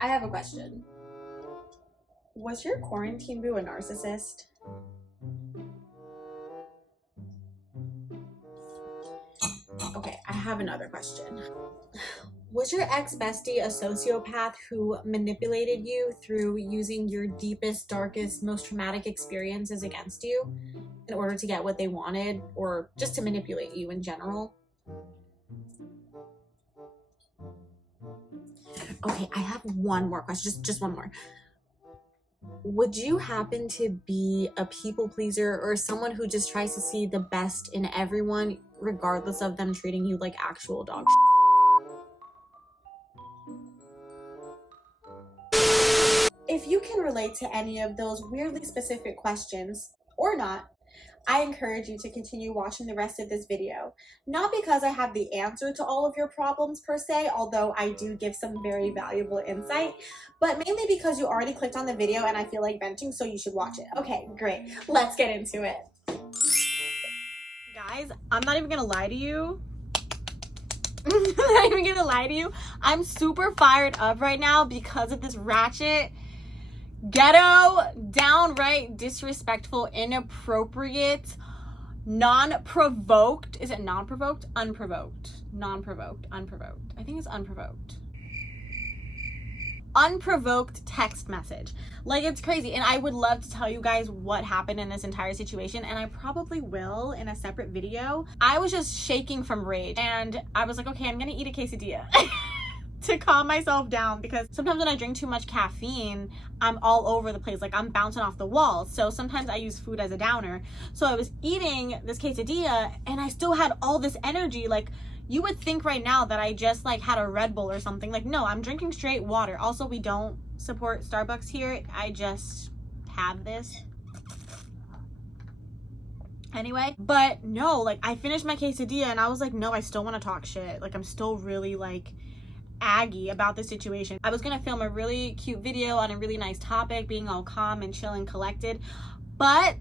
I have a question. Was your quarantine boo a narcissist? Okay, I have another question. Was your ex-bestie a sociopath who manipulated you through using your deepest, darkest, most traumatic experiences against you in order to get what they wanted, or just to manipulate you in general? Okay, I have one more question, just one more. Would you happen to be a people pleaser or someone who just tries to see the best in everyone, regardless of them treating you like actual dog shit? If you can relate to any of those weirdly specific questions, or not, I encourage you to continue watching the rest of this video. Not because I have the answer to all of your problems per se, although I do give some very valuable insight, but mainly because you already clicked on the video and I feel like venting, so you should watch it. Okay, great. Let's get into it. Guys, I'm not even gonna lie to you. I'm not even gonna lie to you. I'm super fired up right now because of this ratchet, ghetto, downright disrespectful, inappropriate, non-provoked, is it non-provoked? Unprovoked. Non-provoked. Unprovoked. I think it's unprovoked. Unprovoked text message. Like, it's crazy, and I would love to tell you guys what happened in this entire situation, and I probably will in a separate video. I was just shaking from rage, and I was like, okay, I'm gonna eat a quesadilla to calm myself down, because sometimes when I drink too much caffeine, I'm all over the place, like I'm bouncing off the walls. So sometimes I use food as a downer. So I was eating this quesadilla and I still had all this energy. Like, you would think right now that I just like had a Red Bull or something. Like, no, I'm drinking straight water. Also, we don't support Starbucks here. I just have this anyway. But no, like, I finished my quesadilla and I was like, no, I still want to talk shit. Like, I'm still really like aggy about the situation. I was gonna film a really cute video on a really nice topic, being all calm and chill and collected, but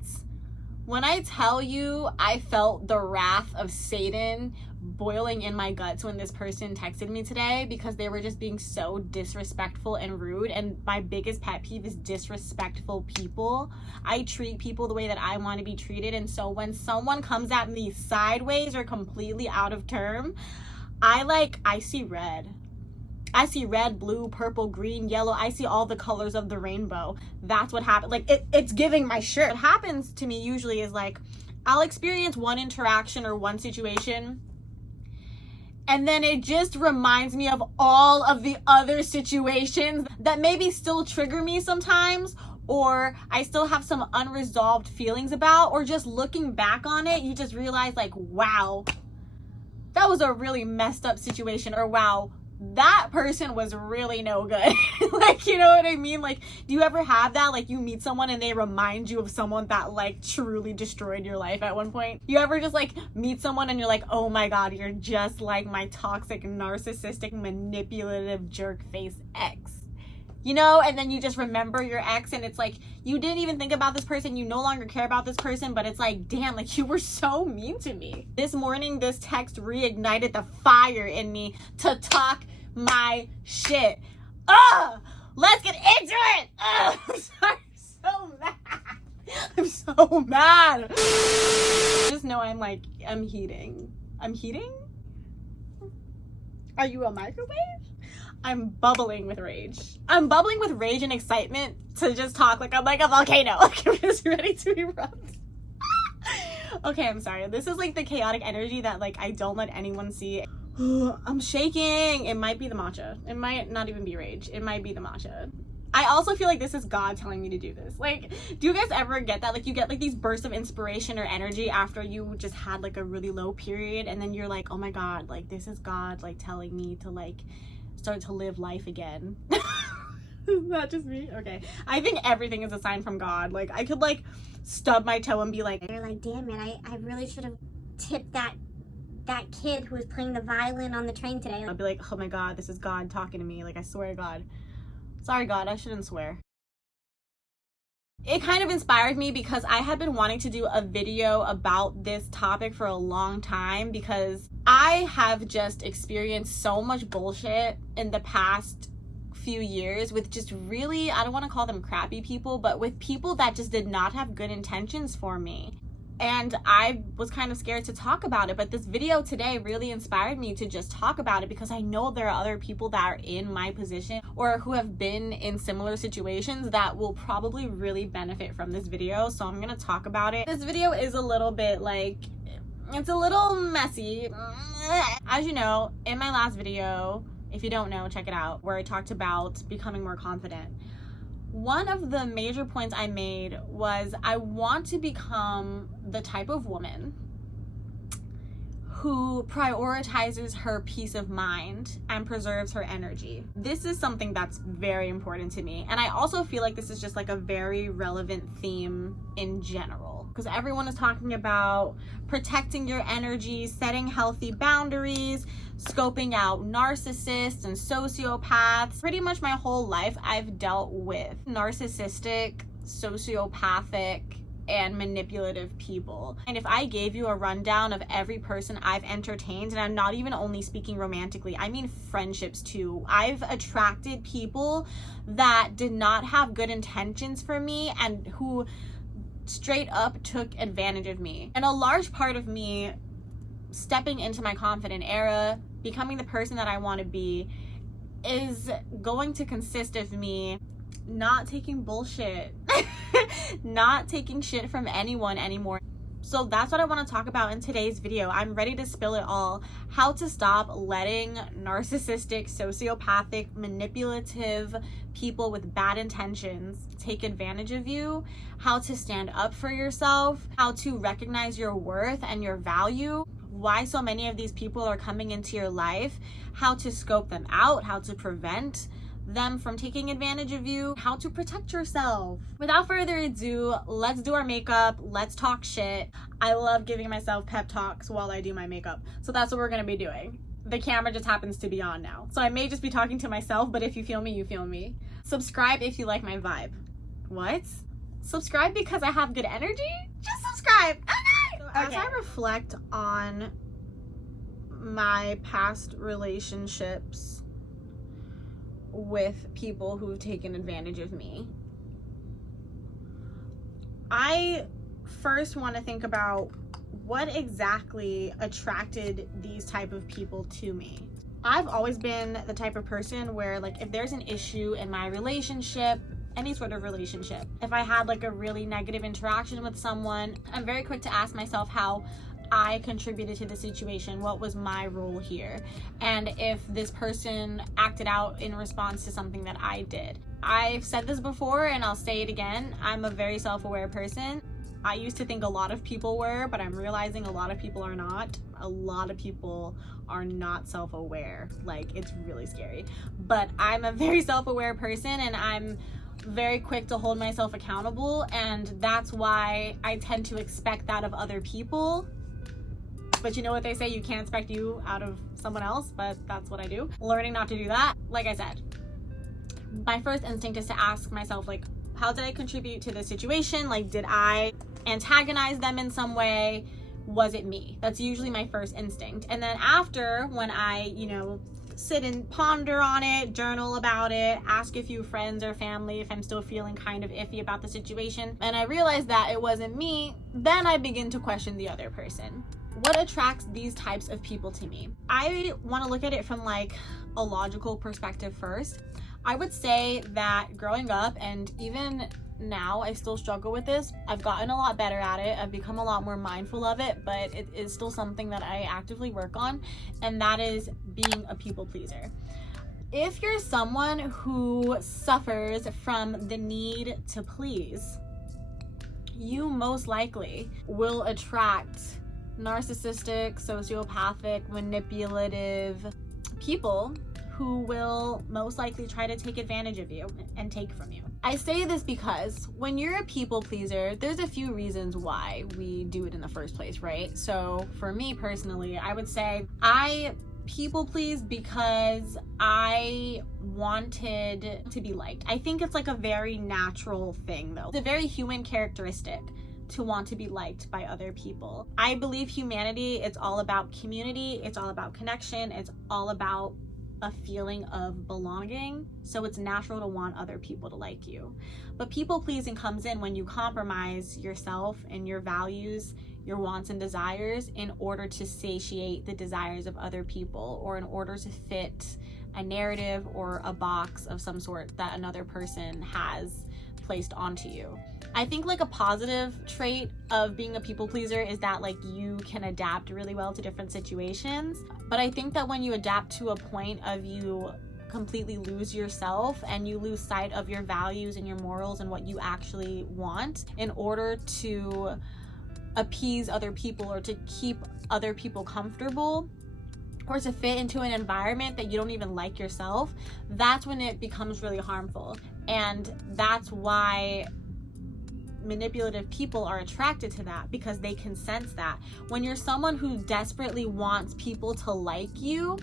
when I tell you I felt the wrath of Satan boiling in my guts when this person texted me today, because they were just being so disrespectful and rude. And my biggest pet peeve is disrespectful people. I treat people the way that I want to be treated, and so when someone comes at me sideways or completely out of term, I see red. I see red, blue, purple, green, yellow. I see all the colors of the rainbow. That's what happened. Like, it's giving my shirt. What happens to me usually is like, I'll experience one interaction or one situation, and then it just reminds me of all of the other situations that maybe still trigger me sometimes, or I still have some unresolved feelings about, or just looking back on it, you just realize like, wow, that was a really messed up situation, or wow, that person was really no good. Like, you know what I mean? Like, do you ever have that? Like, you meet someone and they remind you of someone that like truly destroyed your life at one point? You ever just like meet someone and you're like, oh my god, you're just like my toxic, narcissistic, manipulative jerk face ex, you know? And then you just remember your ex and it's like, you didn't even think about this person, you no longer care about this person, but it's like, damn, like, you were so mean to me. This morning, this text reignited the fire in me to talk my shit. Let's get into it. I'm sorry, I'm so mad. I'm so mad. Just know I'm heating. I'm heating? Are you a microwave? I'm bubbling with rage. I'm bubbling with rage and excitement to just talk like I'm like a volcano. Like, I'm just ready to erupt. Okay, I'm sorry. This is like the chaotic energy that like I don't let anyone see. I'm shaking. It might be the matcha. It might not even be rage. It might be the matcha. I also feel like this is God telling me to do this. Like, do you guys ever get that? Like, you get like these bursts of inspiration or energy after you just had like a really low period, and then you're like, oh my god, like this is God like telling me to like start to live life again. Is that just me? Okay. I think everything is a sign from God. Like, I could like stub my toe and be like, you're like, damn it, I really should have tipped that kid who was playing the violin on the train today. I'll be like, oh my god, this is God talking to me. Like, I swear to God. Sorry, God, I shouldn't swear. It kind of inspired me because I had been wanting to do a video about this topic for a long time, because I have just experienced so much bullshit in the past few years with just really, I don't want to call them crappy people, but with people that just did not have good intentions for me. And I was kind of scared to talk about it, but this video today really inspired me to just talk about it, because I know there are other people that are in my position or who have been in similar situations that will probably really benefit from this video. So I'm gonna talk about it. This video is a little bit like, it's a little messy. As you know, in my last video, if you don't know, check it out, where I talked about becoming more confident. One of the major points I made was I want to become the type of woman who prioritizes her peace of mind and preserves her energy. This is something that's very important to me. And I also feel like this is just like a very relevant theme in general, because everyone is talking about protecting your energy, setting healthy boundaries, scoping out narcissists and sociopaths. Pretty much my whole life I've dealt with narcissistic, sociopathic, and manipulative people. And if I gave you a rundown of every person I've entertained, and I'm not even only speaking romantically, I mean friendships too. I've attracted people that did not have good intentions for me and who straight up took advantage of me. And a large part of me stepping into my confident era, becoming the person that I want to be, is going to consist of me not taking bullshit, not taking shit from anyone anymore. So that's what I want to talk about in today's video. I'm ready to spill it all. How to stop letting narcissistic, sociopathic, manipulative people with bad intentions take advantage of you. How to stand up for yourself. How to recognize your worth and your value. Why so many of these people are coming into your life. How to scope them out. How to prevent them from taking advantage of you, how to protect yourself. Without further ado, let's do our makeup, let's talk shit. I love giving myself pep talks while I do my makeup, so that's what we're gonna be doing. The camera just happens to be on now, so I may just be talking to myself, but if you feel me, you feel me. Subscribe if you like my vibe. What? Subscribe because I have good energy? Just subscribe. Okay. As I reflect on my past relationships with people who've taken advantage of me, I first want to think about what exactly attracted these type of people to me. I've always been the type of person where, like, if there's an issue in my relationship, any sort of relationship, if I had like a really negative interaction with someone, I'm very quick to ask myself how I contributed to the situation. What was my role here? And if this person acted out in response to something that I did. I've said this before and I'll say it again. I'm a very self-aware person. I used to think a lot of people were, but I'm realizing a lot of people are not. A lot of people are not self-aware. Like, it's really scary. But I'm a very self-aware person, and I'm very quick to hold myself accountable, and that's why I tend to expect that of other people. But you know what they say, you can't expect you out of someone else, but that's what I do. Learning not to do that. Like I said, my first instinct is to ask myself, like, how did I contribute to the situation? Like, did I antagonize them in some way? Was it me? That's usually my first instinct. And then after, when I, sit and ponder on it, journal about it, ask a few friends or family if I'm still feeling kind of iffy about the situation, and I realize that it wasn't me, then I begin to question the other person. What attracts these types of people to me? I want to look at it from like a logical perspective first. I would say that growing up, and even now I still struggle with this, I've gotten a lot better at it, I've become a lot more mindful of it, but it is still something that I actively work on, and that is being a people pleaser. If you're someone who suffers from the need to please, you most likely will attract narcissistic, sociopathic, manipulative people who will most likely try to take advantage of you and take from you. I say this because when you're a people pleaser, there's a few reasons why we do it in the first place, right? So for me personally, I would say I people please because I wanted to be liked. I think it's like a very natural thing though. It's a very human characteristic to want to be liked by other people. I believe humanity, it's all about community, it's all about connection, it's all about a feeling of belonging, so it's natural to want other people to like you. But people pleasing comes in when you compromise yourself and your values, your wants and desires in order to satiate the desires of other people, or in order to fit a narrative or a box of some sort that another person has placed onto you. I think like a positive trait of being a people pleaser is that like you can adapt really well to different situations. But I think that when you adapt to a point of you completely lose yourself and you lose sight of your values and your morals and what you actually want in order to appease other people or to keep other people comfortable, or to fit into an environment that you don't even like yourself, that's when it becomes really harmful. And that's why manipulative people are attracted to that, because they can sense that. When you're someone who desperately wants people to like you,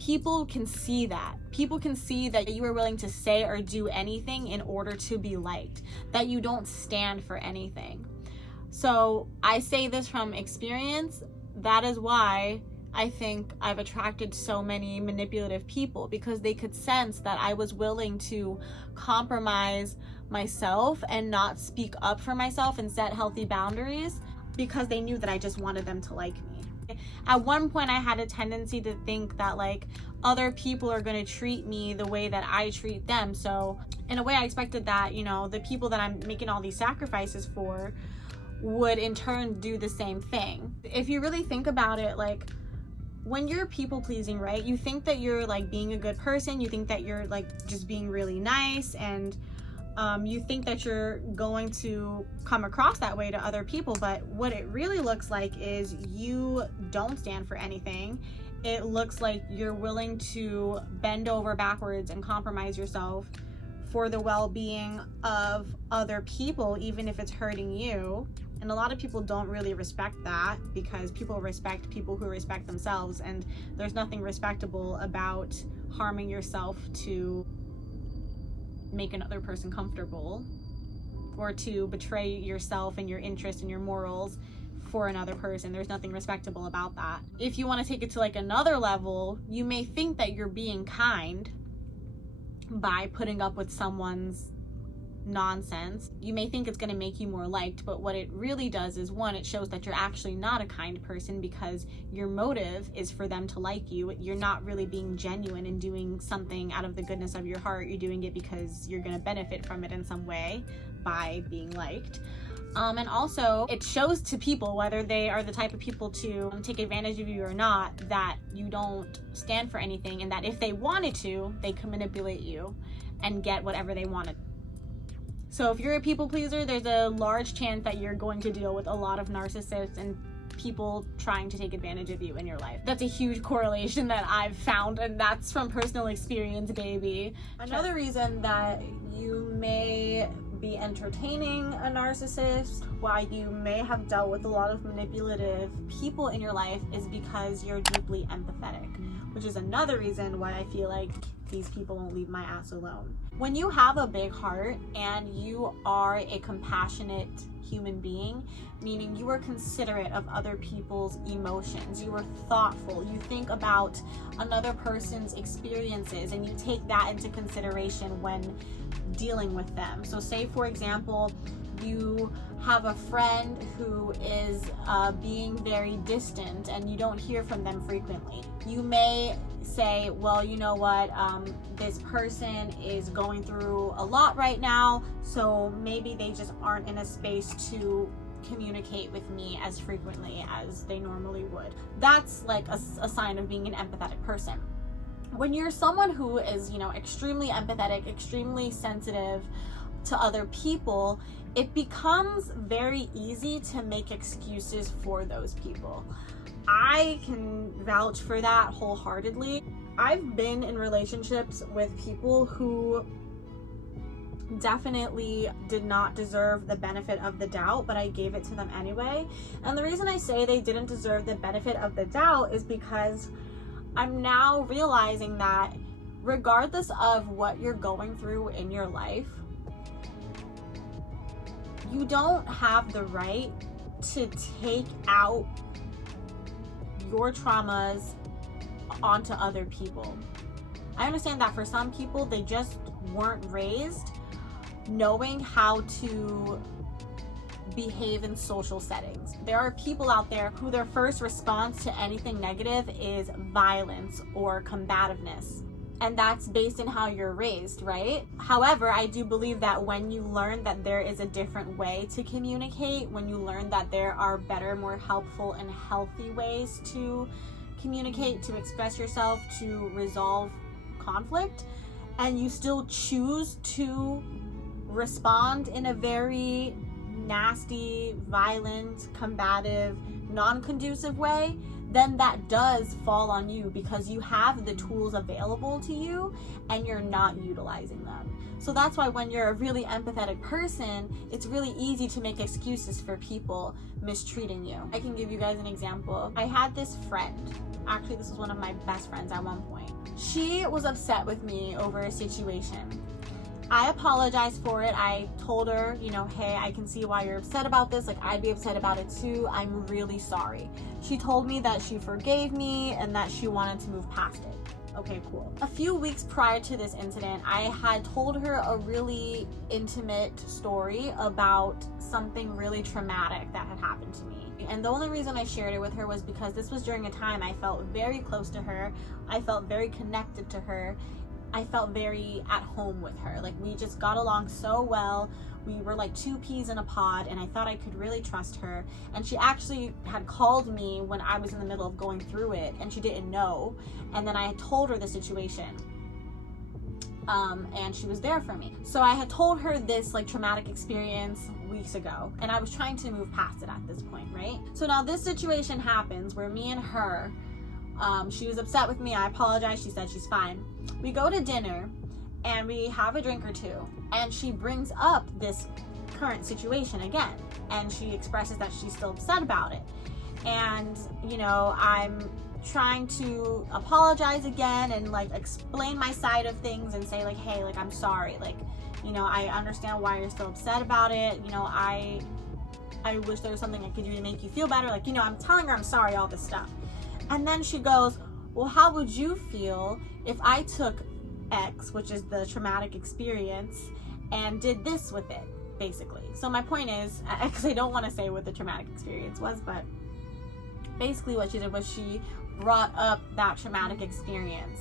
people can see that. People can see that you are willing to say or do anything in order to be liked, that you don't stand for anything. So I say this from experience. That is why I think I've attracted so many manipulative people, because they could sense that I was willing to compromise myself and not speak up for myself and set healthy boundaries, because they knew that I just wanted them to like me. At one point I had a tendency to think that like other people are going to treat me the way that I treat them. So in a way I expected that, you know, the people that I'm making all these sacrifices for would in turn do the same thing. If you really think about it, like when you're people pleasing, right, you think that you're like being a good person, you think that you're like just being really nice, and you think that you're going to come across that way to other people, but what it really looks like is you don't stand for anything. It looks like you're willing to bend over backwards and compromise yourself for the well-being of other people, even if it's hurting you. And a lot of people don't really respect that, because people respect people who respect themselves, and there's nothing respectable about harming yourself to make another person comfortable, or to betray yourself and your interests and your morals for another person. There's nothing respectable about that. If you want to take it to like another level, you may think that you're being kind by putting up with someone's nonsense. You may think it's going to make you more liked, but what it really does is, one, it shows that you're actually not a kind person, because your motive is for them to like you. You're not really being genuine and doing something out of the goodness of your heart. You're doing it because you're going to benefit from it in some way by being liked. And also it shows to people, whether they are the type of people to take advantage of you or not, that you don't stand for anything, and that if they wanted to, they could manipulate you and get whatever they wanted. So if you're a people pleaser, there's a large chance that you're going to deal with a lot of narcissists and people trying to take advantage of you in your life. That's a huge correlation that I've found, and that's from personal experience, baby. Another reason that you may be entertaining a narcissist, why you may have dealt with a lot of manipulative people in your life, is because you're deeply empathetic, which is another reason why I feel like these people won't leave my ass alone. When you have a big heart and you are a compassionate human being, meaning you are considerate of other people's emotions, you are thoughtful, you think about another person's experiences, and you take that into consideration when dealing with them. So say, for example, you have a friend who is being very distant and you don't hear from them frequently. You may say, well, you know what, this person is going through a lot right now, so maybe they just aren't in a space to communicate with me as frequently as they normally would. That's like a sign of being an empathetic person. When you're someone who is, you know, extremely empathetic, extremely sensitive to other people, it becomes very easy to make excuses for those people. I can vouch for that wholeheartedly. I've been in relationships with people who definitely did not deserve the benefit of the doubt, but I gave it to them anyway. And the reason I say they didn't deserve the benefit of the doubt is because I'm now realizing that regardless of what you're going through in your life, you don't have the right to take out your traumas onto other people. I understand that for some people, they just weren't raised knowing how to behave in social settings. There are people out there who their first response to anything negative is violence or combativeness. And that's based on how you're raised, right? However, I do believe that when you learn that there is a different way to communicate, when you learn that there are better, more helpful and healthy ways to communicate, to express yourself, to resolve conflict, and you still choose to respond in a very nasty, violent, combative, non-conducive way, then that does fall on you because you have the tools available to you and you're not utilizing them. So that's why when you're a really empathetic person, it's really easy to make excuses for people mistreating you. I can give you guys an example. I had this friend, actually this was one of my best friends at one point. She was upset with me over a situation. I apologized for it. I told her, you know, hey, I can see why you're upset about this. Like, I'd be upset about it too. I'm really sorry. She told me that she forgave me and that she wanted to move past it. Okay, cool. A few weeks prior to this incident, I had told her a really intimate story about something really traumatic that had happened to me. And the only reason I shared it with her was because this was during a time I felt very close to her. I felt very connected to her. I felt very at home with her. Like, we just got along so well. We were like two peas in a pod, and I thought I could really trust her. And she actually had called me when I was in the middle of going through it, and she didn't know. And then I had told her the situation. And she was there for me. So I had told her this like traumatic experience weeks ago, and I was trying to move past it at this point, right? So now this situation happens where me and her, she was upset with me. I apologized. She said she's fine. We go to dinner and we have a drink or two, and she brings up this current situation again, and she expresses that she's still upset about it. And, you know, I'm trying to apologize again and like explain my side of things and say like, hey, like, I'm sorry. Like, you know, I understand why you're still upset about it. You know, I wish there was something I could do to make you feel better. Like, you know, I'm telling her I'm sorry, all this stuff. And then she goes, well, how would you feel if I took X, which is the traumatic experience, and did this with it, basically? So my point is, because I don't want to say what the traumatic experience was, but basically what she did was she brought up that traumatic experience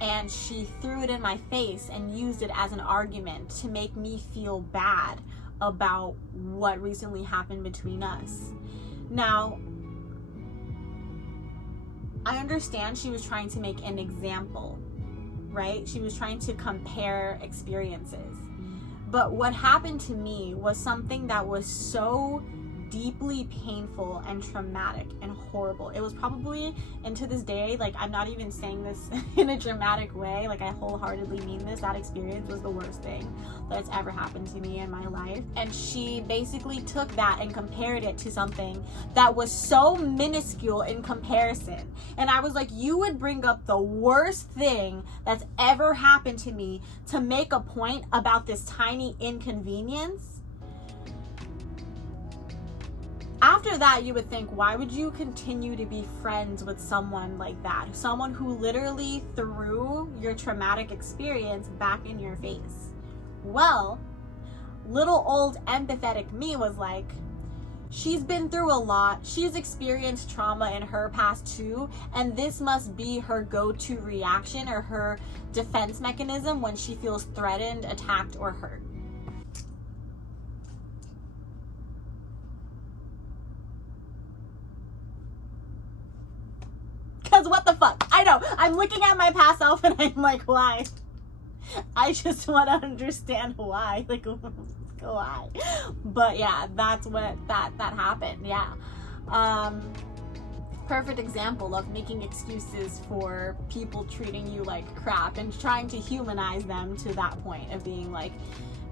and she threw it in my face and used it as an argument to make me feel bad about what recently happened between us. Now, I understand she was trying to make an example, right? She was trying to compare experiences. But what happened to me was something that was so deeply painful and traumatic and horrible. It was probably, and to this day, like, I'm not even saying this in a dramatic way, like, I wholeheartedly mean this. That experience was the worst thing that's ever happened to me in my life. And she basically took that and compared it to something that was so minuscule in comparison. And I was like, you would bring up the worst thing that's ever happened to me to make a point about this tiny inconvenience? After that, you would think, why would you continue to be friends with someone like that? Someone who literally threw your traumatic experience back in your face. Well, little old empathetic me was like, she's been through a lot. She's experienced trauma in her past too, and this must be her go-to reaction or her defense mechanism when she feels threatened, attacked, or hurt. Because what the fuck? I know. I'm looking at my past self and I'm like, why? I just want to understand why. Like, why? But yeah, that's what that happened. Yeah. Perfect example of making excuses for people treating you like crap and trying to humanize them to that point of being like,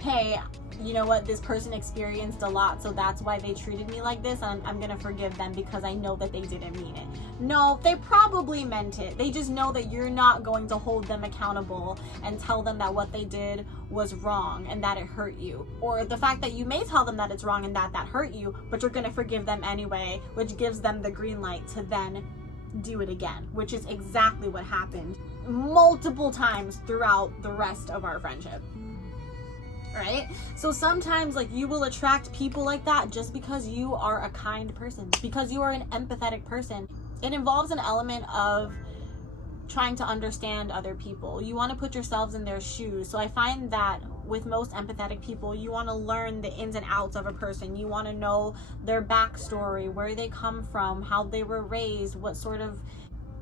hey, you know what, this person experienced a lot, so that's why they treated me like this, and I'm gonna forgive them because I know that they didn't mean it. No, they probably meant it. They just know that you're not going to hold them accountable and tell them that what they did was wrong and that it hurt you. Or the fact that you may tell them that it's wrong and that hurt you, but you're gonna forgive them anyway, which gives them the green light to then do it again, which is exactly what happened multiple times throughout the rest of our friendship. Right? So sometimes, like, you will attract people like that just because you are a kind person, because you are an empathetic person. It involves an element of trying to understand other people. You want to put yourselves in their shoes. So I find that with most empathetic people, you want to learn the ins and outs of a person. You want to know their backstory, where they come from, how they were raised, what sort of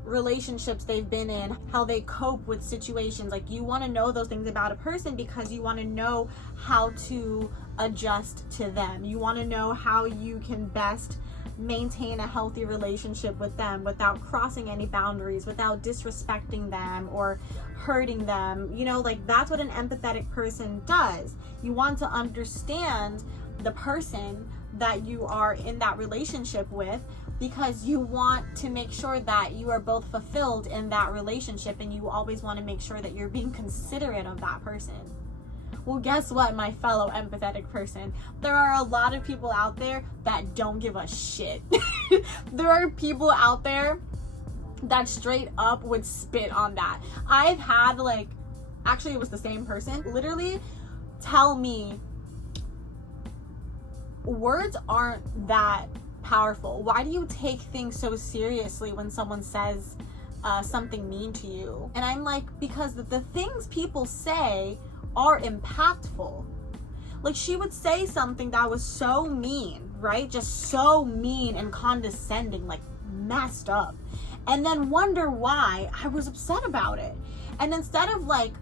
relationships they've been in, how they cope with situations. Like, you want to know those things about a person because you want to know how to adjust to them. You want to know how you can best maintain a healthy relationship with them without crossing any boundaries, without disrespecting them or hurting them. You know, like, that's what an empathetic person does. You want to understand the person that you are in that relationship with, because you want to make sure that you are both fulfilled in that relationship, and you always want to make sure that you're being considerate of that person. Well, guess what, my fellow empathetic person? There are a lot of people out there that don't give a shit. There are people out there that straight up would spit on that. I've had, like, actually it was the same person, literally tell me, words aren't that powerful. Why do you take things so seriously when someone says something mean to you? And I'm like, because the things people say are impactful. Like, she would say something that was so mean, right? Just so mean and condescending, like messed up, and then wonder why I was upset about it. And instead of, like,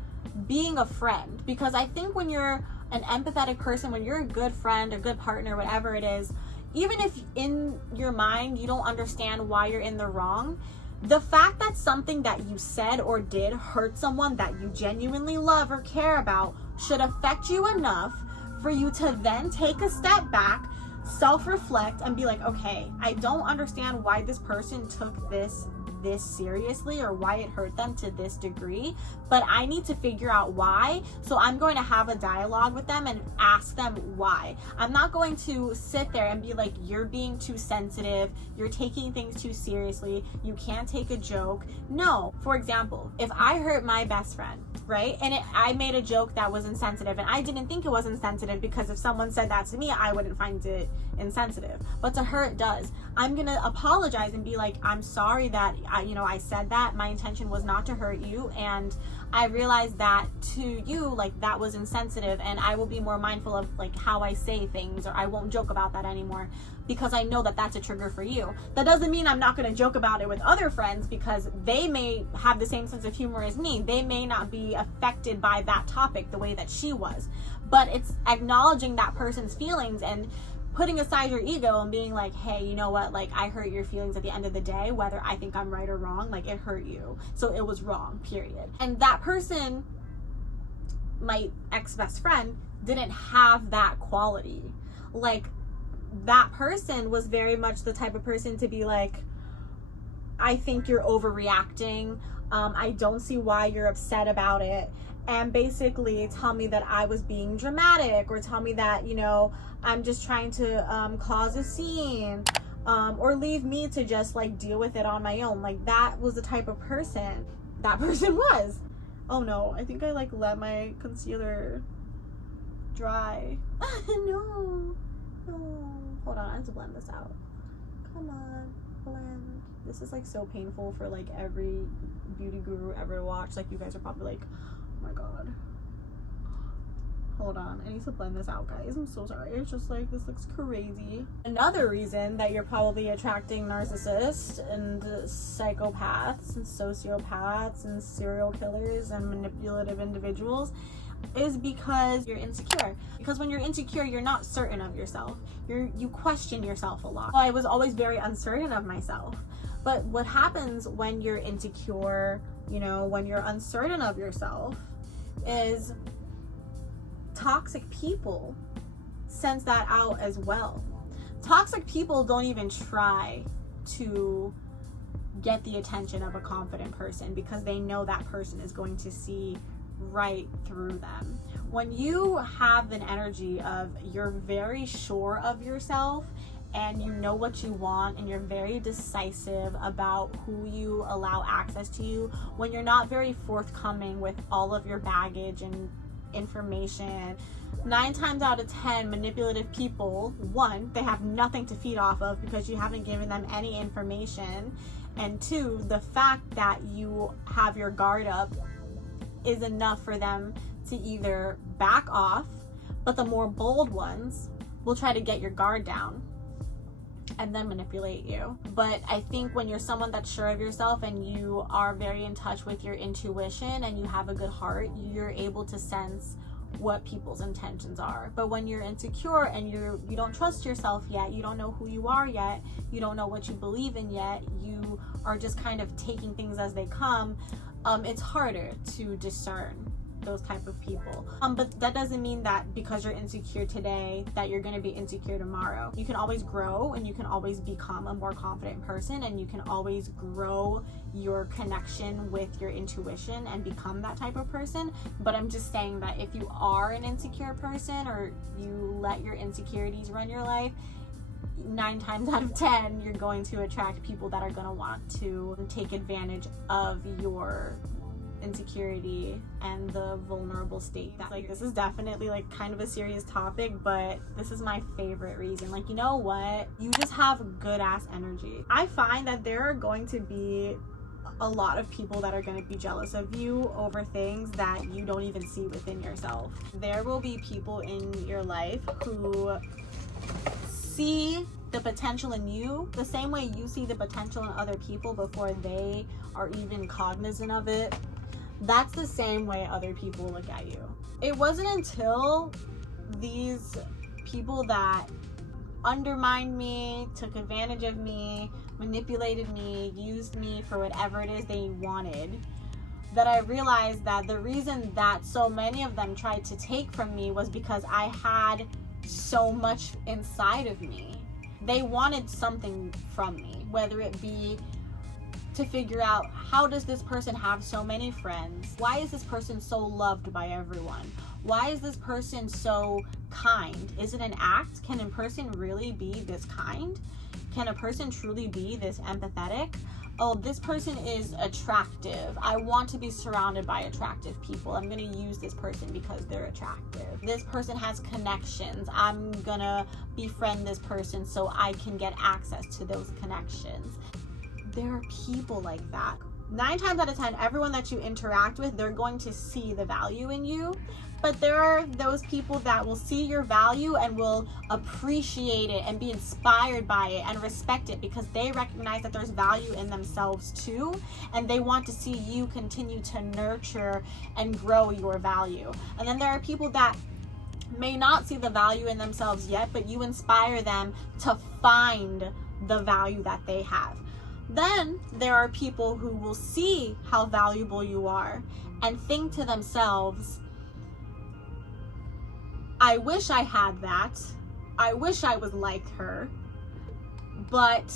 being a friend, because I think when you're an empathetic person, when you're a good friend, a good partner, whatever it is, even if in your mind you don't understand why you're in the wrong, the fact that something that you said or did hurt someone that you genuinely love or care about should affect you enough for you to then take a step back, self-reflect, and be like, okay, I don't understand why this person took this seriously or why it hurt them to this degree, but I need to figure out why. So I'm going to have a dialogue with them and ask them why. I'm not going to sit there and be like, you're being too sensitive, you're taking things too seriously, you can't take a joke. No. For example, if I hurt my best friend, right, and I made a joke that was insensitive, and I didn't think it was insensitive, because if someone said that to me, I wouldn't find it insensitive, but to her it does. I'm gonna apologize and be like, I'm sorry that I said that. My intention was not to hurt you, and I realized that to you, like, that was insensitive, and I will be more mindful of, like, how I say things, or I won't joke about that anymore, because I know that that's a trigger for you. That doesn't mean I'm not going to joke about it with other friends, because they may have the same sense of humor as me. They may not be affected by that topic the way that she was, but it's acknowledging that person's feelings and putting aside your ego and being like, hey, you know what, like, I hurt your feelings at the end of the day, whether I think I'm right or wrong, like, it hurt you, so it was wrong, period. And that person, my ex-best friend, didn't have that quality. Like, that person was very much the type of person to be like, I think you're overreacting, I don't see why you're upset about it, and basically tell me that I was being dramatic, or tell me that, I'm just trying to cause a scene, or leave me to just, like, deal with it on my own. Like, that was the type of person that person was. Oh no, I think I, like, let my concealer dry. No. Hold on, I have to blend this out. Come on, blend. This is, like, so painful for, like, every beauty guru ever to watch. Like, you guys are probably like, oh my god. Hold on, I need to blend this out, guys. I'm so sorry. It's just like, this looks crazy. Another reason that you're probably attracting narcissists and psychopaths and sociopaths and serial killers and manipulative individuals is because you're insecure. Because when you're insecure, you're not certain of yourself. You question yourself a lot. I was always very uncertain of myself. But what happens when you're insecure, when you're uncertain of yourself, is toxic people sense that out as well. Toxic people don't even try to get the attention of a confident person, because they know that person is going to see right through them. When you have an energy of you're very sure of yourself and you know what you want, and you're very decisive about who you allow access to you, when you're not very forthcoming with all of your baggage and information, 9 times out of 10, manipulative people, one, they have nothing to feed off of because you haven't given them any information, and two, the fact that you have your guard up is enough for them to either back off, but the more bold ones will try to get your guard down and then manipulate you. But I think when you're someone that's sure of yourself and you are very in touch with your intuition and you have a good heart, you're able to sense what people's intentions are. But when you're insecure and you don't trust yourself yet, you don't know who you are yet, you don't know what you believe in yet, you are just kind of taking things as they come, it's harder to discern those type of people. But that doesn't mean that because you're insecure today that you're going to be insecure tomorrow. You can always grow, and you can always become a more confident person, and you can always grow your connection with your intuition and become that type of person. But I'm just saying that if you are an insecure person, or you let your insecurities run your life, 9 times out of 10 you're going to attract people that are going to want to take advantage of your insecurity and the vulnerable state. That, like, this is definitely like kind of a serious topic, but this is my favorite reason. Like, you know what, you just have good ass energy. I find that there are going to be a lot of people that are going to be jealous of you over things that you don't even see within yourself. There will be people in your life who see the potential in you the same way you see the potential in other people before they are even cognizant of it. That's the same way other people look at you. It wasn't until these people that undermined me, took advantage of me, manipulated me, used me for whatever it is they wanted, that I realized that the reason that so many of them tried to take from me was because I had so much inside of me. They wanted something from me, whether it be to figure out, how does this person have so many friends? Why is this person so loved by everyone? Why is this person so kind? Is it an act? Can a person really be this kind? Can a person truly be this empathetic? Oh, this person is attractive. I want to be surrounded by attractive people. I'm gonna use this person because they're attractive. This person has connections. I'm gonna befriend this person so I can get access to those connections. There are people like that. 9 times out of 10, everyone that you interact with, they're going to see the value in you. But there are those people that will see your value and will appreciate it and be inspired by it and respect it because they recognize that there's value in themselves too, and they want to see you continue to nurture and grow your value. And then there are people that may not see the value in themselves yet, but you inspire them to find the value that they have. Then there are people who will see how valuable you are and think to themselves, I wish I had that. I wish I was like her, but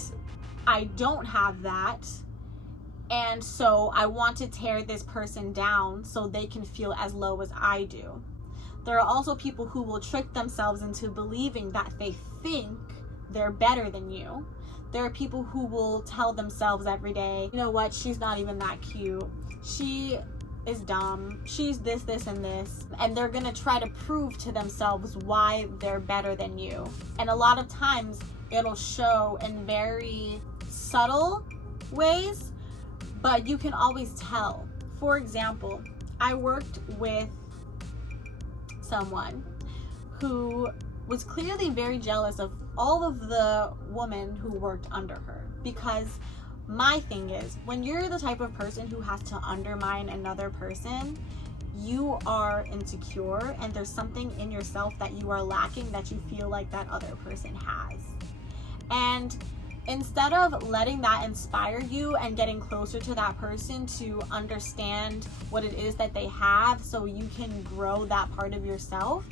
I don't have that. And so I want to tear this person down so they can feel as low as I do. There are also people who will trick themselves into believing that they think they're better than you. There are people who will tell themselves every day, you know what, she's not even that cute. She is dumb. She's this, this, and this. And they're gonna try to prove to themselves why they're better than you. And a lot of times it'll show in very subtle ways, but you can always tell. For example, I worked with someone who was clearly very jealous of all of the women who worked under her, because my thing is, when you're the type of person who has to undermine another person, you are insecure and there's something in yourself that you are lacking that you feel like that other person has. And instead of letting that inspire you and getting closer to that person to understand what it is that they have so you can grow that part of yourself,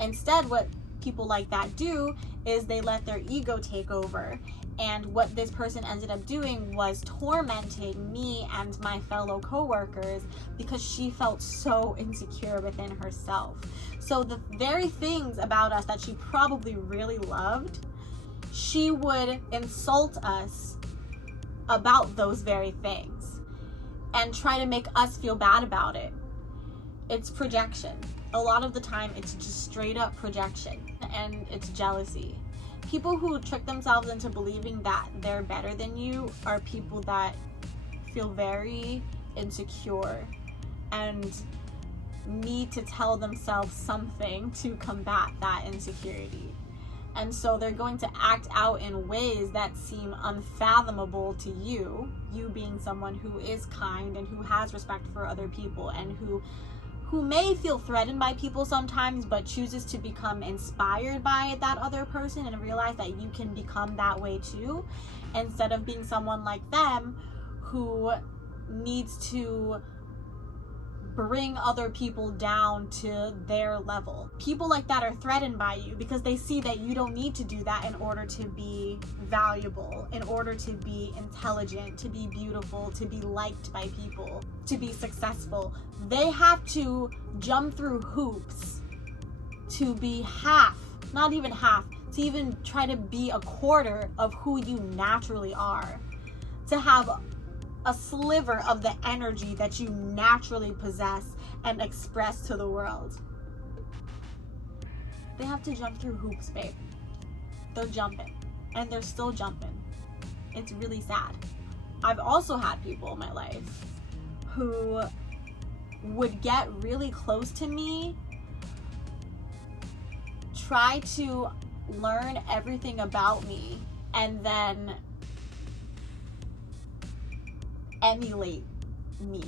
instead what people like that do is they let their ego take over. And what this person ended up doing was tormenting me and my fellow coworkers because she felt so insecure within herself. So the very things about us that she probably really loved, she would insult us about those very things and try to make us feel bad about it. It's projection. A lot of the time, it's just straight up projection, and it's jealousy. People who trick themselves into believing that they're better than you are people that feel very insecure and need to tell themselves something to combat that insecurity. And so they're going to act out in ways that seem unfathomable to you being someone who is kind and who has respect for other people and who may feel threatened by people sometimes, but chooses to become inspired by that other person and realize that you can become that way too, instead of being someone like them who needs to bring other people down to their level. People like that are threatened by you because they see that you don't need to do that in order to be valuable, in order to be intelligent, to be beautiful, to be liked by people, to be successful. They have to jump through hoops to be half, not even half, to even try to be a quarter of who you naturally are, to have a sliver of the energy that you naturally possess and express to the world. They have to jump through hoops, babe. They're jumping, and they're still jumping. It's really sad. I've also had people in my life who would get really close to me, try to learn everything about me, and then emulate me.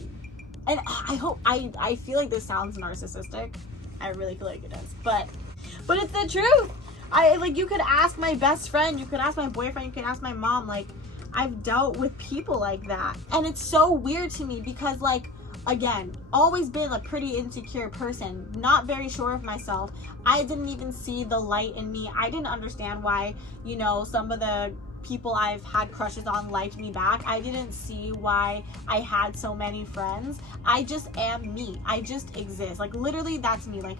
And I feel like this sounds narcissistic. I really feel like it is, but it's the truth. You could ask my best friend, you could ask my boyfriend, you could ask my mom. Like, I've dealt with people like that, and it's so weird to me because, like, again, always been a pretty insecure person, not very sure of myself. I didn't even see the light in me. I didn't understand why, some of the people I've had crushes on liked me back. I didn't see why I had so many friends. I just am me. I just exist. Like, literally, that's me. Like,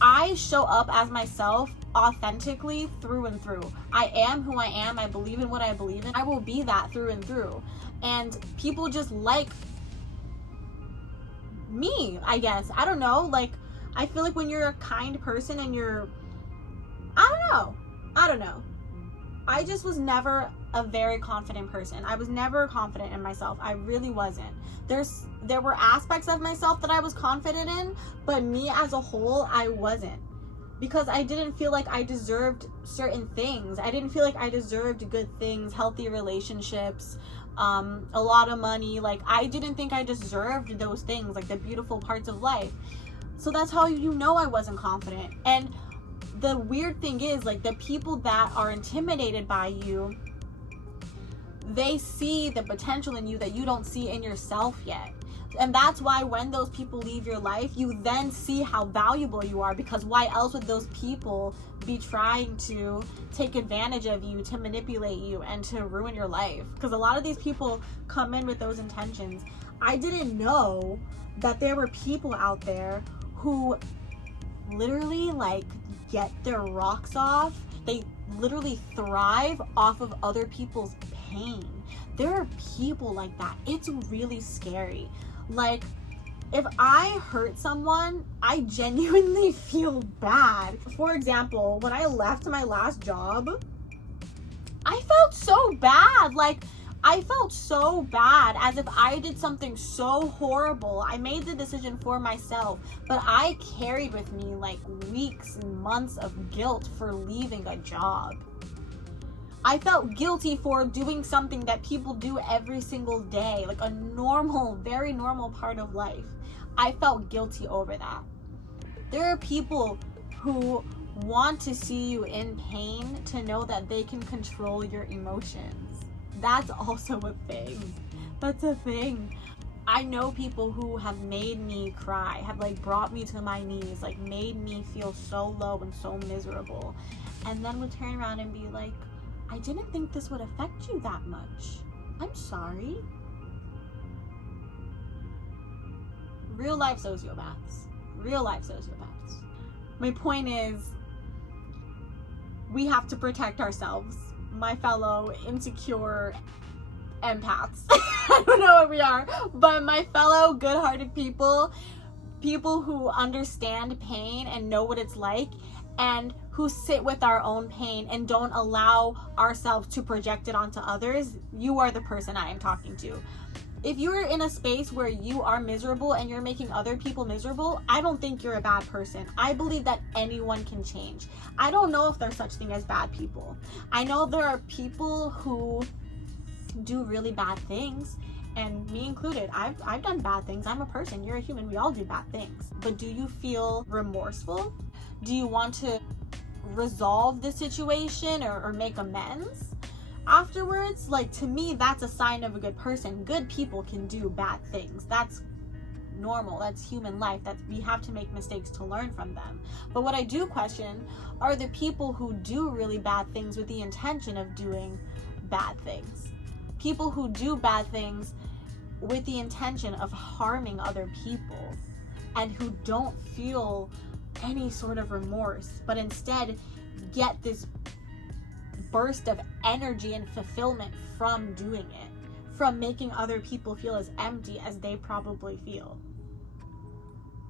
I show up as myself authentically through and through. I am who I am. I believe in what I believe in. I will be that through and through. And people just like me, I guess. I don't know. Like, I feel like when you're a kind person and I don't know. I just was never a very confident person. I was never confident in myself. I really wasn't. There were aspects of myself that I was confident in, but me as a whole, I wasn't. Because I didn't feel like I deserved certain things. I didn't feel like I deserved good things, healthy relationships, a lot of money. Like, I didn't think I deserved those things, like the beautiful parts of life. So that's how I wasn't confident. And the weird thing is, like, the people that are intimidated by you, they see the potential in you that you don't see in yourself yet. And that's why when those people leave your life, you then see how valuable you are, because why else would those people be trying to take advantage of you, to manipulate you, and to ruin your life? Because a lot of these people come in with those intentions. I didn't know that there were people out there who literally, like, get their rocks off. They literally thrive off of other people's pain. There are people like that. It's really scary. Like, if I hurt someone, I genuinely feel bad. For example, when I left my last job, I felt so bad. Like, I felt so bad, as if I did something so horrible. I made the decision for myself, but I carried with me like weeks and months of guilt for leaving a job. I felt guilty for doing something that people do every single day, like a normal, very normal part of life. I felt guilty over that. There are people who want to see you in pain to know that they can control your emotions. That's also a thing. That's a thing. I know people who have made me cry, have like brought me to my knees, like made me feel so low and so miserable, and then would turn around and be like, I didn't think this would affect you that much. I'm sorry. Real life sociopaths. Real life sociopaths. My point is, we have to protect ourselves, my fellow insecure empaths. I don't know what we are, but my fellow good-hearted people who understand pain and know what it's like, and who sit with our own pain and don't allow ourselves to project it onto others. You are the person I am talking to. If you're in a space where you are miserable and you're making other people miserable, I don't think you're a bad person. I believe that anyone can change. I don't know if there's such thing as bad people. I know there are people who do really bad things, and me included. I've done bad things. I'm a person. You're a human. We all do bad things. But do you feel remorseful? Do you want to resolve the situation or make amends afterwards? Like, to me, that's a sign of a good person. Good people can do bad things. That's normal. That's human life. That we have to make mistakes to learn from them. But what I do question are the people who do really bad things with the intention of doing bad things. People who do bad things with the intention of harming other people, and who don't feel any sort of remorse, but instead get this burst of energy and fulfillment from doing it, from making other people feel as empty as they probably feel.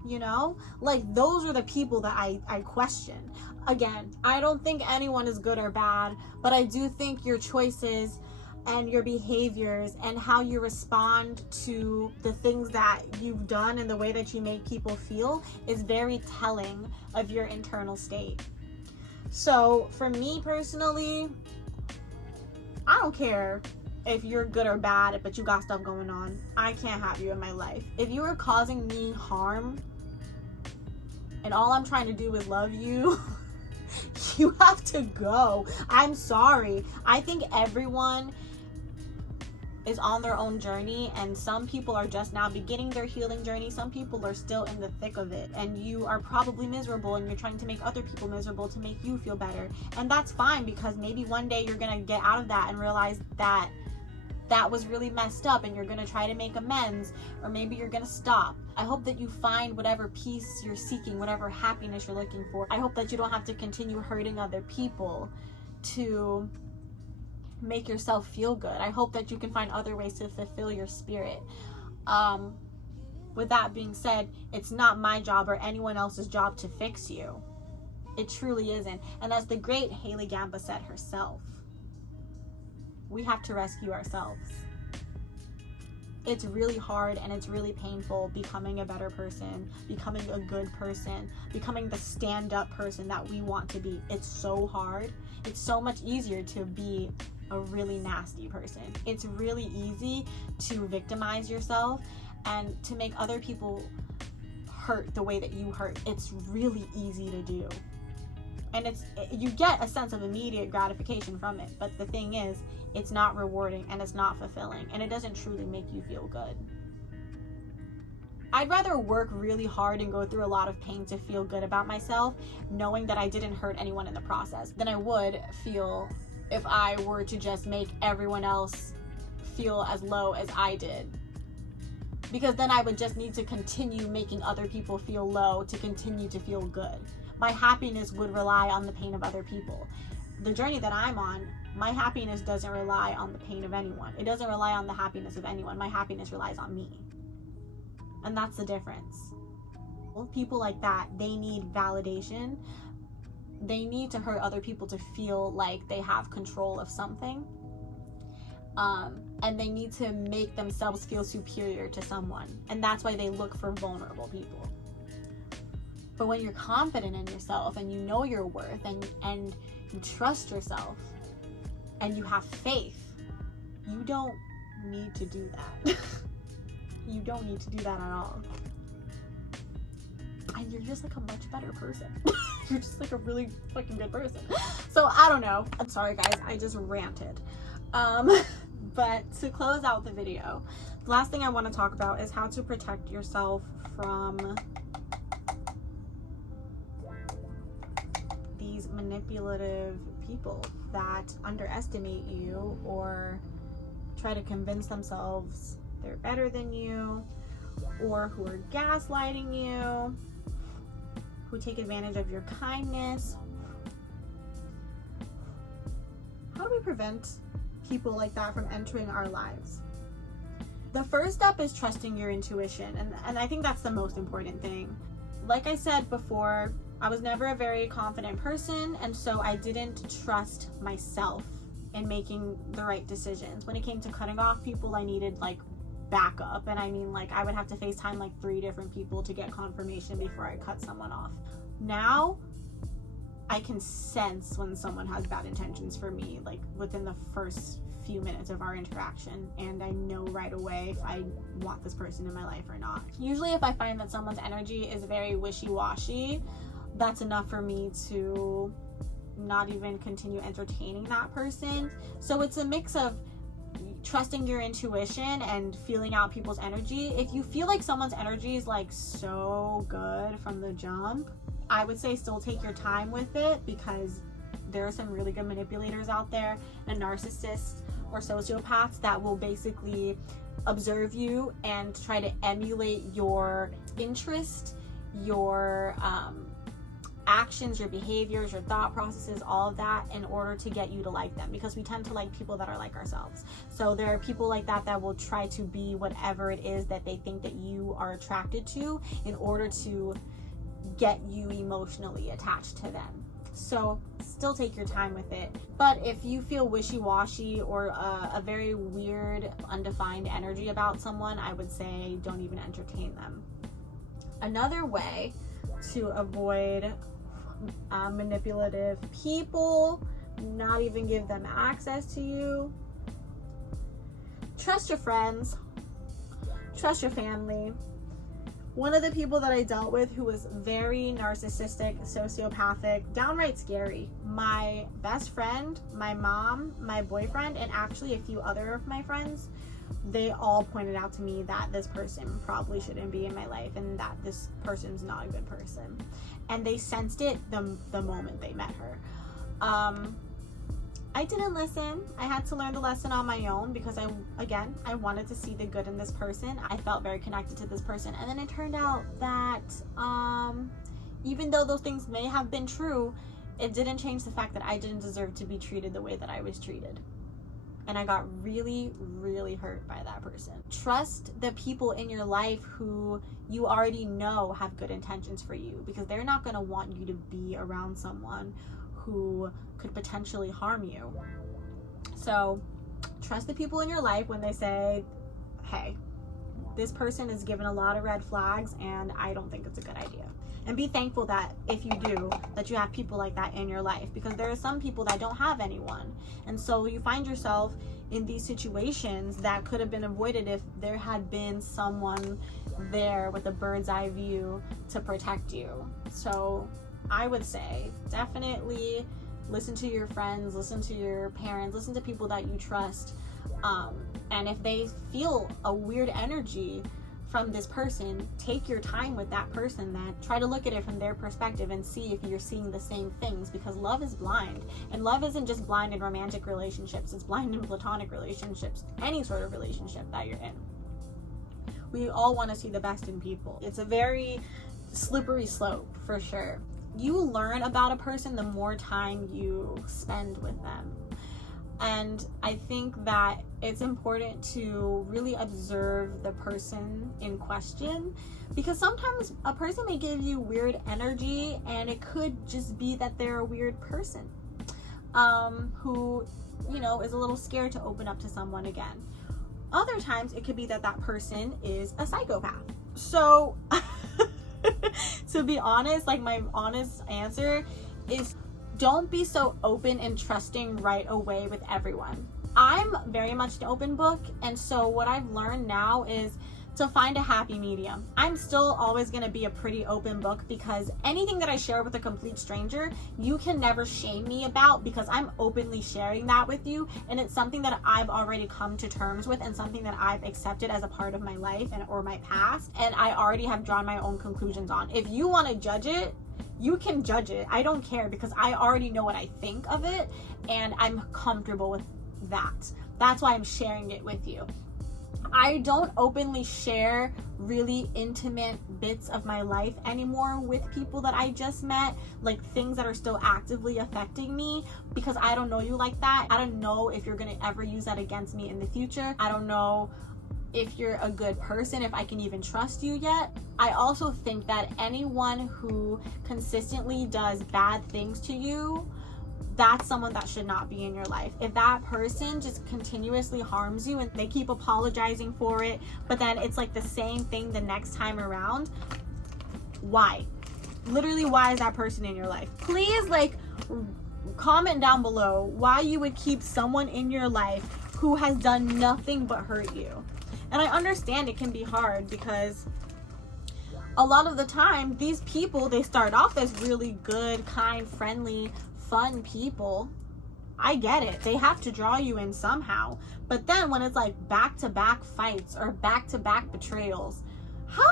You know, like, those are the people that I question. Again, I don't think anyone is good or bad, but I do think your choices and your behaviors and how you respond to the things that you've done and the way that you make people feel is very telling of your internal state. So for me personally, I don't care if you're good or bad, but you got stuff going on. I can't have you in my life. If you are causing me harm and all I'm trying to do is love you, you have to go. I'm sorry. I think everyone is on their own journey, and some people are just now beginning their healing journey. Some people are still in the thick of it, and you are probably miserable and you're trying to make other people miserable to make you feel better. And that's fine, because maybe one day you're gonna get out of that and realize that that was really messed up, and you're gonna try to make amends, or maybe you're gonna stop. I hope that you find whatever peace you're seeking, whatever happiness you're looking for. I hope that you don't have to continue hurting other people to make yourself feel good. I hope that you can find other ways to fulfill your spirit. With that being said, it's not my job or anyone else's job to fix you. It truly isn't. And as the great Haley Gamba said herself, we have to rescue ourselves. It's really hard and it's really painful becoming a better person, becoming a good person, becoming the stand-up person that we want to be. It's so hard. It's so much easier to be a really nasty person. It's really easy to victimize yourself and to make other people hurt the way that you hurt. It's really easy to do. And you get a sense of immediate gratification from it, but the thing is, it's not rewarding and it's not fulfilling, and it doesn't truly make you feel good. I'd rather work really hard and go through a lot of pain to feel good about myself, knowing that I didn't hurt anyone in the process, than I would feel if I were to just make everyone else feel as low as I did. Because then I would just need to continue making other people feel low to continue to feel good. My happiness would rely on the pain of other people. The journey that I'm on, my happiness doesn't rely on the pain of anyone. It doesn't rely on the happiness of anyone. My happiness relies on me. And that's the difference. People like that, they need validation. They need to hurt other people to feel like they have control of something. And they need to make themselves feel superior to someone. And that's why they look for vulnerable people. But when you're confident in yourself and you know your worth and you trust yourself and you have faith, you don't need to do that. You don't need to do that at all. And you're just like a much better person. You're just like a really fucking good person. So I don't know. I'm sorry guys, I just ranted. But to close out the video, the last thing I want to talk about is how to protect yourself from these manipulative people that underestimate you or try to convince themselves they're better than you, or who are gaslighting you, who take advantage of your kindness. we prevent people like that from entering our lives? The first step is trusting your intuition, and I think that's the most important thing. Like I said before, I was never a very confident person, and so I didn't trust myself in making the right decisions. When it came to cutting off people, I needed like backup, and I mean, like, I would have to FaceTime like 3 different people to get confirmation before I cut someone off. Now I can sense when someone has bad intentions for me, like within the first few minutes of our interaction, and I know right away if I want this person in my life or not. Usually if I find that someone's energy is very wishy-washy, that's enough for me to not even continue entertaining that person. So it's a mix of trusting your intuition and feeling out people's energy. If you feel like someone's energy is like so good from the jump, I would say still take your time with it, because there are some really good manipulators out there, and narcissists or sociopaths that will basically observe you and try to emulate your interest, your actions, your behaviors, your thought processes, all of that, in order to get you to like them, because we tend to like people that are like ourselves. So there are people like that that will try to be whatever it is that they think that you are attracted to in order to get you emotionally attached to them. So still take your time with it. But if you feel wishy-washy or a very weird, undefined energy about someone, I would say don't even entertain them. Another way to avoid manipulative people, not even give them access to you: trust your friends, trust your family. One of the people that I dealt with who was very narcissistic, sociopathic, downright scary, my best friend, my mom, my boyfriend, and actually a few other of my friends, they all pointed out to me that this person probably shouldn't be in my life and that this person's not a good person. And they sensed it the moment they met her. I didn't listen. I had to learn the lesson on my own, because I wanted to see the good in this person. I felt very connected to this person. And then it turned out that even though those things may have been true, it didn't change the fact that I didn't deserve to be treated the way that I was treated. And I got really, really hurt by that person. Trust the people in your life who you already know have good intentions for you, because they're not going to want you to be around someone who could potentially harm you. So trust the people in your life when they say, hey, this person is given a lot of red flags and I don't think it's a good idea. And be thankful that if you do, that you have people like that in your life, because there are some people that don't have anyone. And so you find yourself in these situations that could have been avoided if there had been someone there with a bird's eye view to protect you. So I would say definitely listen to your friends, listen to your parents, listen to people that you trust. And if they feel a weird energy from this person, take your time with that person. Then try to look at it from their perspective and see if you're seeing the same things, because love is blind. And love isn't just blind in romantic relationships, it's blind in platonic relationships, any sort of relationship that you're in. We all want to see the best in people. It's a very slippery slope for sure. You learn about a person the more time you spend with them. And I think that it's important to really observe the person in question, because sometimes a person may give you weird energy and it could just be that they're a weird person who, is a little scared to open up to someone again. Other times it could be that that person is a psychopath. So to be honest, like, my honest answer is don't be so open and trusting right away with everyone. I'm very much an open book, and so what I've learned now is to find a happy medium. I'm still always going to be a pretty open book, because anything that I share with a complete stranger, you can never shame me about, because I'm openly sharing that with you, and it's something that I've already come to terms with and something that I've accepted as a part of my life or my past, and I already have drawn my own conclusions on. If you want to judge it, you can judge it. I don't care, because I already know what I think of it and I'm comfortable with that. That's why I'm sharing it with you. I don't openly share really intimate bits of my life anymore with people that I just met, like things that are still actively affecting me, because I don't know you like that. I don't know if you're gonna ever use that against me in the future. I don't know if you're a good person, if I can even trust you yet. I also think that anyone who consistently does bad things to you, that's someone that should not be in your life. If that person just continuously harms you and they keep apologizing for it, but then it's like the same thing the next time around, why? Literally, why is that person in your life? Please, like, comment down below why you would keep someone in your life who has done nothing but hurt you. And I understand it can be hard, because a lot of the time these people, they start off as really good, kind, friendly, fun people. I get it, they have to draw you in somehow. But then when it's like back-to-back fights or back-to-back betrayals, how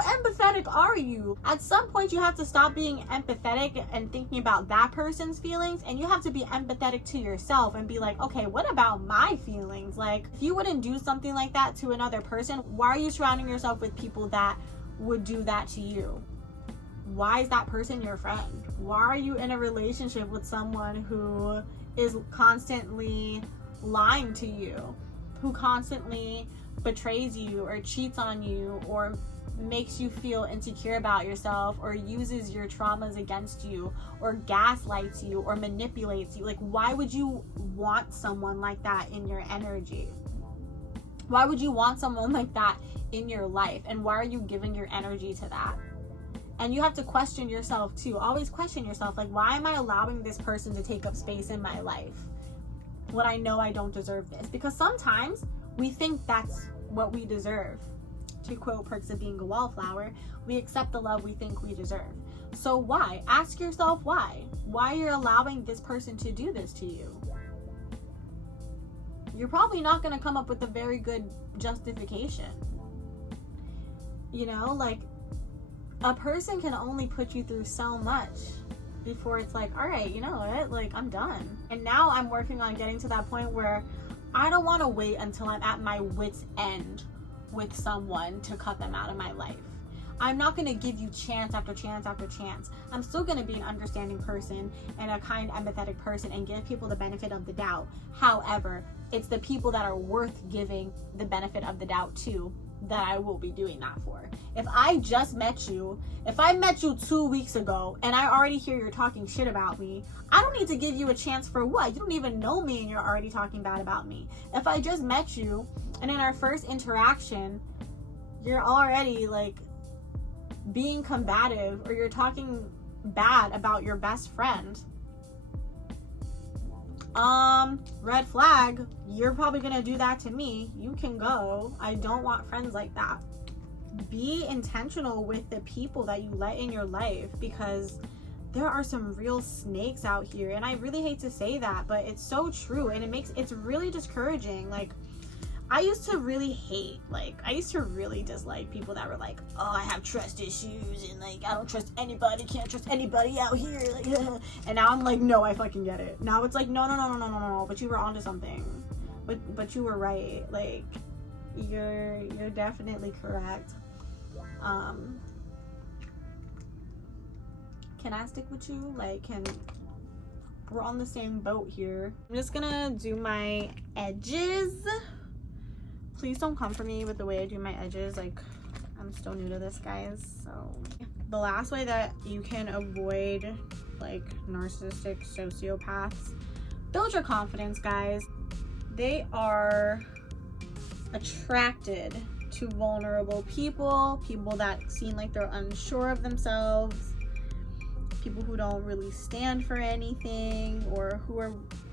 empathetic are you? At some point you have to stop being empathetic and thinking about that person's feelings, and you have to be empathetic to yourself and be like, okay, what about my feelings? Like, if you wouldn't do something like that to another person, why are you surrounding yourself with people that would do that to you? Why is that person your friend? Why are you in a relationship with someone who is constantly lying to you, who constantly betrays you or cheats on you or makes you feel insecure about yourself, or uses your traumas against you, or gaslights you, or manipulates you? Like, why would you want someone like that in your energy? Why would you want someone like that in your life? And why are you giving your energy to that? And you have to question yourself too. Always question yourself, like, why am I allowing this person to take up space in my life when I know I don't deserve this? Because sometimes we think that's what we deserve. To quote Perks of Being a Wallflower, we accept the love we think we deserve. So why? Ask yourself why. Why you're allowing this person to do this to you. You're probably not going to come up with a very good justification. You know, like, a person can only put you through so much before it's like, all right, you know what, like, I'm done. And now I'm working on getting to that point where I don't want to wait until I'm at my wit's end with someone to cut them out of my life. I'm not going to give you chance after chance after chance. I'm still going to be an understanding person and a kind, empathetic person and give people the benefit of the doubt. However, it's the people that are worth giving the benefit of the doubt to that I will be doing that for. If I just met you, if I met you 2 weeks ago and I already hear you're talking shit about me, I don't need to give you a chance for what? You don't even know me and you're already talking bad about me. If I just met you and in our first interaction, you're already like being combative or you're talking bad about your best friend, red flag. You're probably gonna do that to me. You can go. I don't want friends like that. Be intentional with the people that you let in your life, because there are some real snakes out here, and I really hate to say that, but it's so true, and it's really discouraging. Like, I used to really dislike people that were like, oh, I have trust issues and like I don't trust anybody, can't trust anybody out here, like, and now I'm like, no, I fucking get it. Now it's like, no, but you were onto something, but you were right. Like, you're definitely correct. Can I stick with you? Like, we're on the same boat here. I'm just gonna do my edges. Please don't come for me with the way I do my edges. Like, I'm still new to this, guys. So the last way that you can avoid like narcissistic sociopaths, build your confidence, guys. They are attracted to vulnerable people that seem like they're unsure of themselves, people who don't really stand for anything or who are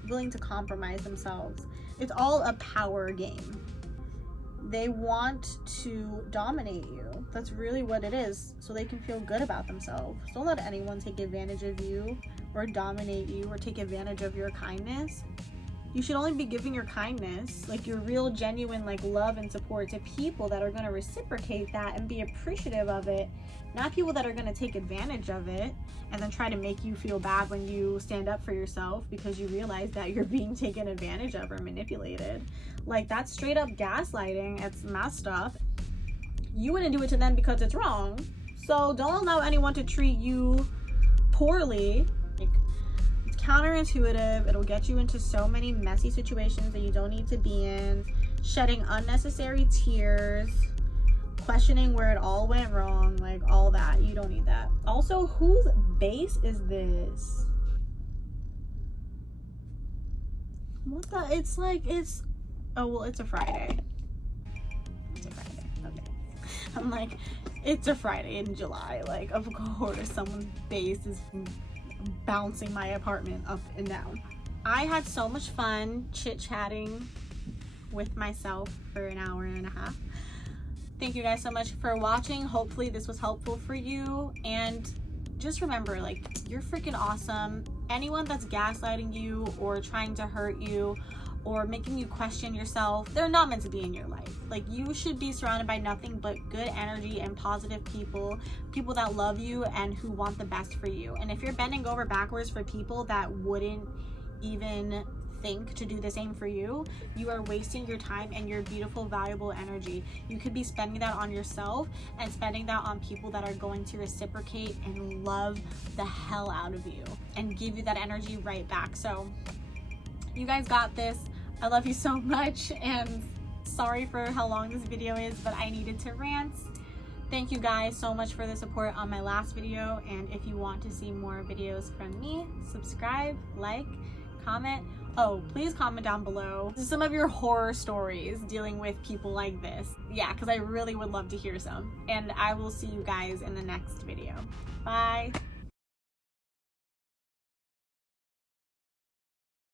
willing to compromise themselves. It's all a power game. They want to dominate you. That's really what it is, so they can feel good about themselves. Don't let anyone take advantage of you or dominate you or take advantage of your kindness. You should only be giving your kindness, like your real genuine like love and support, to people that are going to reciprocate that and be appreciative of it, not people that are going to take advantage of it and then try to make you feel bad when you stand up for yourself because you realize that you're being taken advantage of or manipulated. Like, that's straight up gaslighting. It's messed up. You wouldn't do it to them because it's wrong. So don't allow anyone to treat you poorly. Like, it's counterintuitive. It'll get you into so many messy situations that you don't need to be in, shedding unnecessary tears, questioning where it all went wrong, like all that. You don't need that. Also, whose base is this? What the? It's like, it's, oh, well, it's a Friday. It's a Friday. Okay. I'm like, it's a Friday in July. Like, of course, someone's base is bouncing my apartment up and down. I had so much fun chit-chatting with myself for an hour and a half. Thank you guys so much for watching. Hopefully this was helpful for you. And just remember, like, you're freaking awesome. Anyone that's gaslighting you or trying to hurt you or making you question yourself, they're not meant to be in your life. Like, you should be surrounded by nothing but good energy and positive people, people that love you and who want the best for you. And if you're bending over backwards for people that wouldn't even think to do the same for you, you are wasting your time and your beautiful, valuable energy. You could be spending that on yourself and spending that on people that are going to reciprocate and love the hell out of you and give you that energy right back. So you guys got this. I love you so much, and sorry for how long this video is, but I needed to rant. Thank you guys so much for the support on my last video, and if you want to see more videos from me, subscribe, like, comment. Oh, please comment down below some of your horror stories dealing with people like this. Yeah, because I really would love to hear some. And I will see you guys in the next video. Bye.